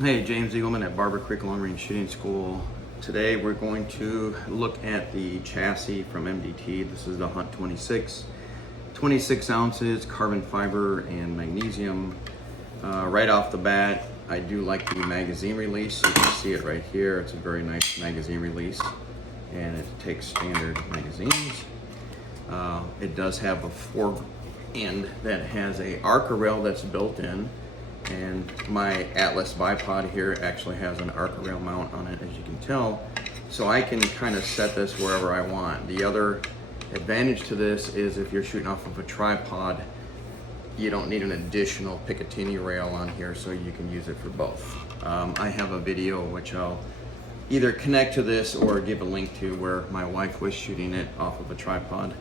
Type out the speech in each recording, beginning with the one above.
Hey, James Eagleman at Barber Creek Long Range Shooting School. Today we're going to look at the chassis from MDT. This is the Hunt 26 ounces, carbon fiber and magnesium. Right off the bat, I do like the magazine release. You can see it right here. It's a very nice magazine release, and it takes standard magazines. It does have a fore end that has a Arca rail that's built in. And my Atlas bipod here actually has an Arca rail mount on it, as you can tell. So I can kind of set this wherever I want. The other advantage to this is if you're shooting off of a tripod, you don't need an additional Picatinny rail on here, so you can use it for both. I have a video which I'll either connect to this or give a link to where my wife was shooting it off of a tripod.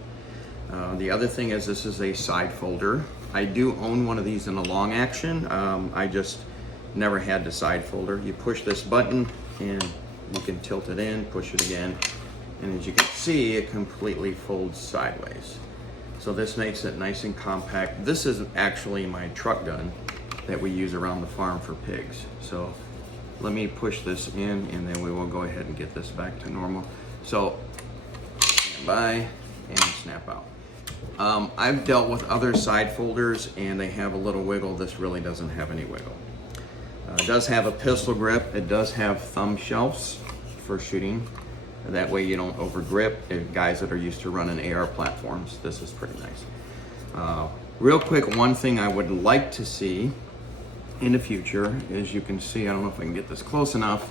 The other thing is this is a side folder. I do own one of these in a long action. I just never had the side folder. You push this button and you can tilt it in, push it again, and as you can see, it completely folds sideways. So this makes it nice and compact. This is actually my truck gun that we use around the farm for pigs. So let me push this in and then we will go ahead and get this back to normal. So stand by and snap out. I've dealt with other side folders and they have a little wiggle. This really doesn't have any wiggle. It does have a pistol grip. It does have thumb shelves for shooting. That way you don't over grip. Guys that are used to running AR platforms, this is pretty nice. Real quick, one thing I would like to see in the future is, you can see, I don't know if I can get this close enough.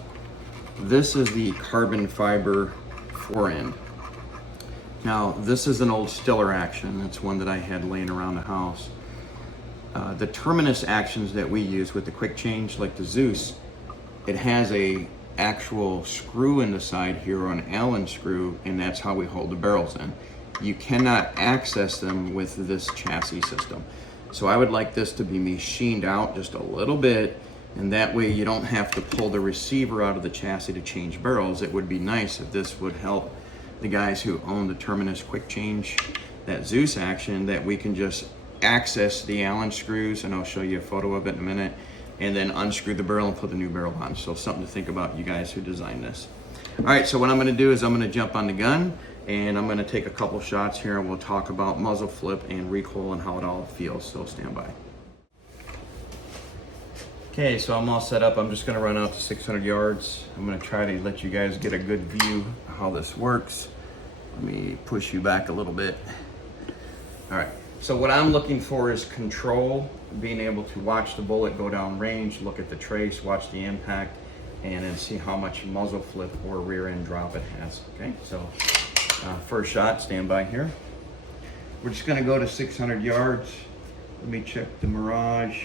This is the carbon fiber fore end. Now, this is an old Stiller action. It's one that I had laying around the house. The terminus actions that we use with the quick change, like the Zeus, it has a actual screw in the side here, or an Allen screw, and that's how we hold the barrels in. You cannot access them with this chassis system. So I would like this to be machined out just a little bit, and that way you don't have to pull the receiver out of the chassis to change barrels. It would be nice if this would help the guys who own the Terminus quick change, that Zeus action, that we can just access the Allen screws, and I'll show you a photo of it in a minute, and then unscrew the barrel and put the new barrel on. So something to think about, you guys who designed this. All right, so what I'm gonna do is I'm gonna jump on the gun and I'm gonna take a couple shots here, and we'll talk about muzzle flip and recoil and how it all feels, so stand by. Okay, so I'm all set up. I'm just gonna run out to 600 yards. I'm gonna try to let you guys get a good view of how this works. Let me push you back a little bit. All right, so what I'm looking for is control, being able to watch the bullet go down range, look at the trace, watch the impact, and then see how much muzzle flip or rear end drop it has. Okay, so first shot, stand by here. We're just gonna go to 600 yards. Let me check the Mirage.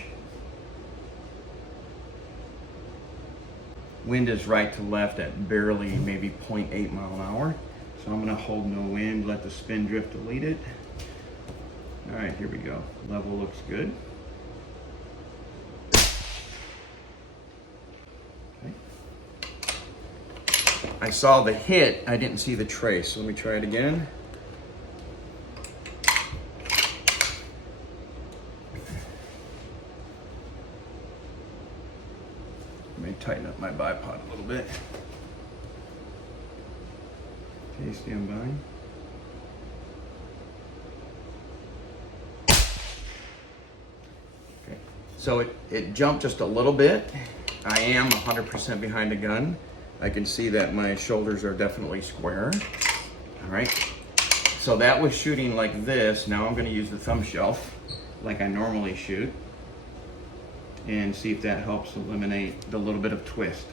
Wind is right to left at barely maybe 0.8 mile an hour. So I'm gonna hold no wind, let the spin drift delete it. All right, here we go. Level looks good. Okay. I saw the hit, I didn't see the trace. So let me try it again. Let me tighten up my bipod a little bit. Okay, stand by. Okay, so it jumped just a little bit. I am 100% behind the gun. I can see that my shoulders are definitely square. All right, so that was shooting like this. Now I'm gonna use the thumb shelf like I normally shoot, and see if that helps eliminate the little bit of twist.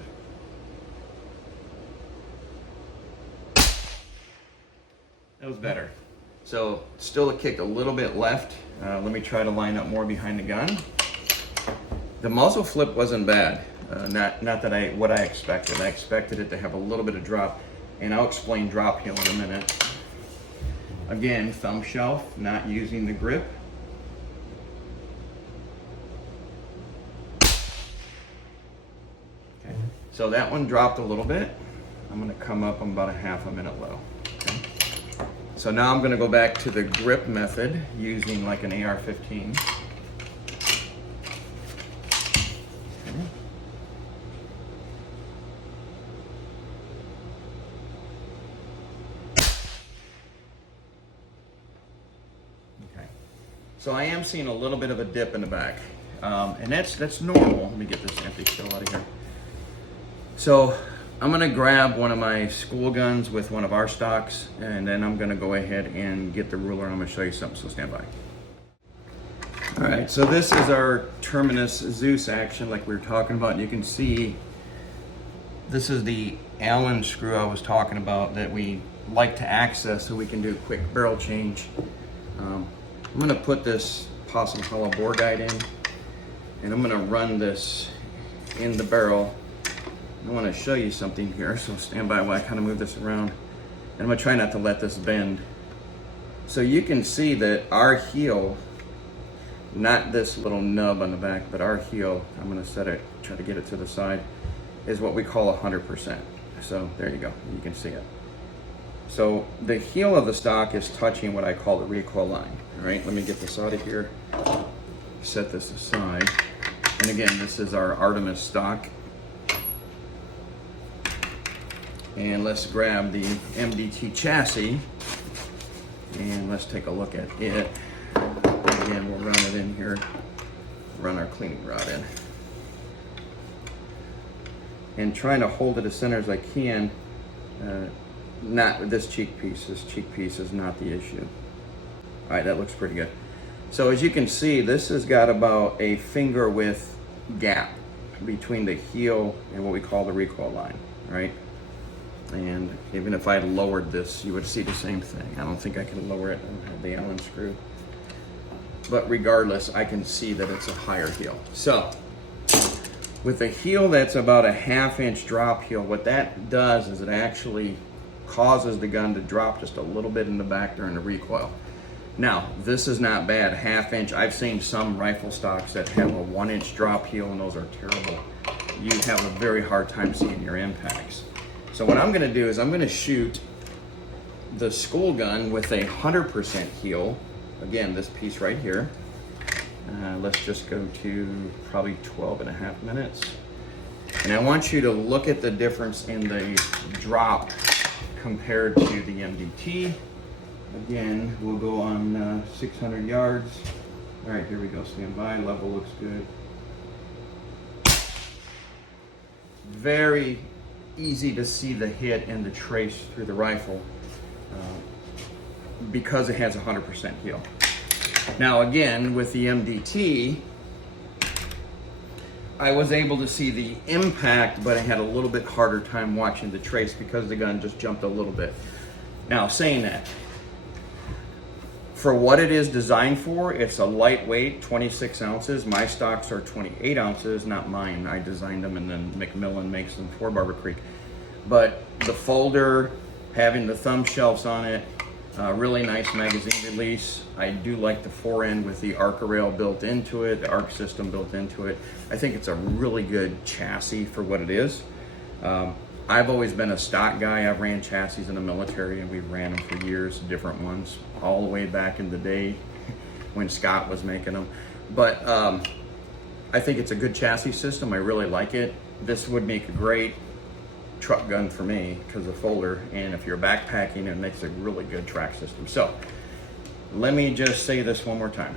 That was better. So still a kick a little bit left. Let me try to line up more behind the gun. The muzzle flip wasn't bad. Not that what I expected. I expected it to have a little bit of drop, and I'll explain drop here in a minute. Again, thumb shelf, not using the grip. Okay. So that one dropped a little bit. I'm gonna come up, I'm about a half a minute low. Okay. So now I'm gonna go back to the grip method using like an AR-15. Okay. So I am seeing a little bit of a dip in the back. And that's normal. Let me get this empty still out of here. So I'm gonna grab one of my school guns with one of our stocks, and then I'm gonna go ahead and get the ruler. I'm gonna show you something, so stand by. All right, so this is our Terminus Zeus action like we were talking about. And you can see this is the Allen screw I was talking about that we like to access so we can do a quick barrel change. I'm gonna put this possum hollow bore guide in, and I'm gonna run this in the barrel. I want to show you something here, so stand by while I kind of move this around. And I'm gonna try not to let this bend. So you can see that our heel, not this little nub on the back, but our heel, I'm gonna set it, try to get it to the side, is what we call 100%. So there you go, you can see it. So the heel of the stock is touching what I call the recoil line. All right, let me get this out of here, set this aside. And again, this is our Artemis stock. And let's grab the MDT chassis and let's take a look at it. Again, we'll run it in here, run our cleaning rod in. And trying to hold it as center as I can, not with this cheek piece. This cheek piece is not the issue. All right, that looks pretty good. So as you can see, this has got about a finger width gap between the heel and what we call the recoil line, right? And even if I lowered this, you would see the same thing. I don't think I can lower it and have the Allen screw. But regardless, I can see that it's a higher heel. So with a heel that's about a 1/2 inch drop heel, what that does is it actually causes the gun to drop just a little bit in the back during the recoil. Now, this is not bad, 1/2 inch. I've seen some rifle stocks that have a 1 inch drop heel, and those are terrible. You have a very hard time seeing your impacts. So what I'm gonna do is I'm gonna shoot the school gun with a 100% heel. Again, this piece right here. Let's just go to probably 12.5 minutes. And I want you to look at the difference in the drop compared to the MDT. Again, we'll go on 600 yards. All right, here we go, stand by, level looks good. Very easy to see the hit and the trace through the rifle because it has a 100% heel. Now again, with the MDT, I was able to see the impact, but I had a little bit harder time watching the trace because the gun just jumped a little bit. Now, saying that, for what it is designed for, it's a lightweight, 26 ounces. My stocks are 28 ounces, not mine. I designed them and then McMillan makes them for Barber Creek. But the folder, having the thumb shelves on it, really nice magazine release. I do like the fore-end with the ARC rail built into it, the ARC system built into it. I think it's a really good chassis for what it is. I've always been a stock guy. I've ran chassis in the military, and we've ran them for years, different ones, all the way back in the day when Scott was making them. But I think it's a good chassis system. I really like it. This would make a great truck gun for me because of folder, and if you're backpacking, it makes a really good track system. So let me just say this one more time.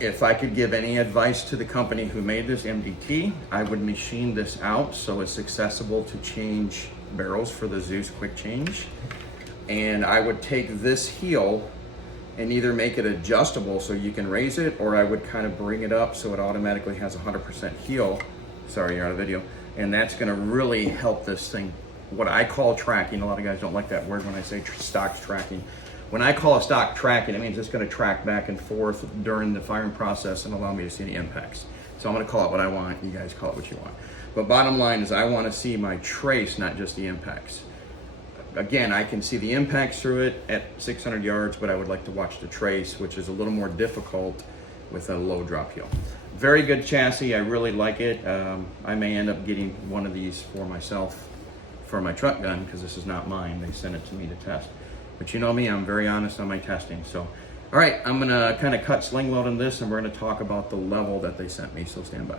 If I could give any advice to the company who made this MDT, I would machine this out so it's accessible to change barrels for the Zeus quick change. And I would take this heel and either make it adjustable so you can raise it, or I would kind of bring it up so it automatically has 100% heel. Sorry, you're out of video. And that's gonna really help this thing, what I call tracking. A lot of guys don't like that word when I say stock's tracking. When I call a stock tracking, it means it's gonna track back and forth during the firing process and allow me to see the impacts. So I'm gonna call it what I want, you guys call it what you want. But bottom line is I wanna see my trace, not just the impacts. Again, I can see the impacts through it at 600 yards, but I would like to watch the trace, which is a little more difficult with a low drop heel. Very good chassis, I really like it. I may end up getting one of these for myself for my truck gun because this is not mine. They sent it to me to test. But you know me, I'm very honest on my testing. So, all right, I'm gonna kind of cut sling load on this and we're gonna talk about the level that they sent me, so stand by.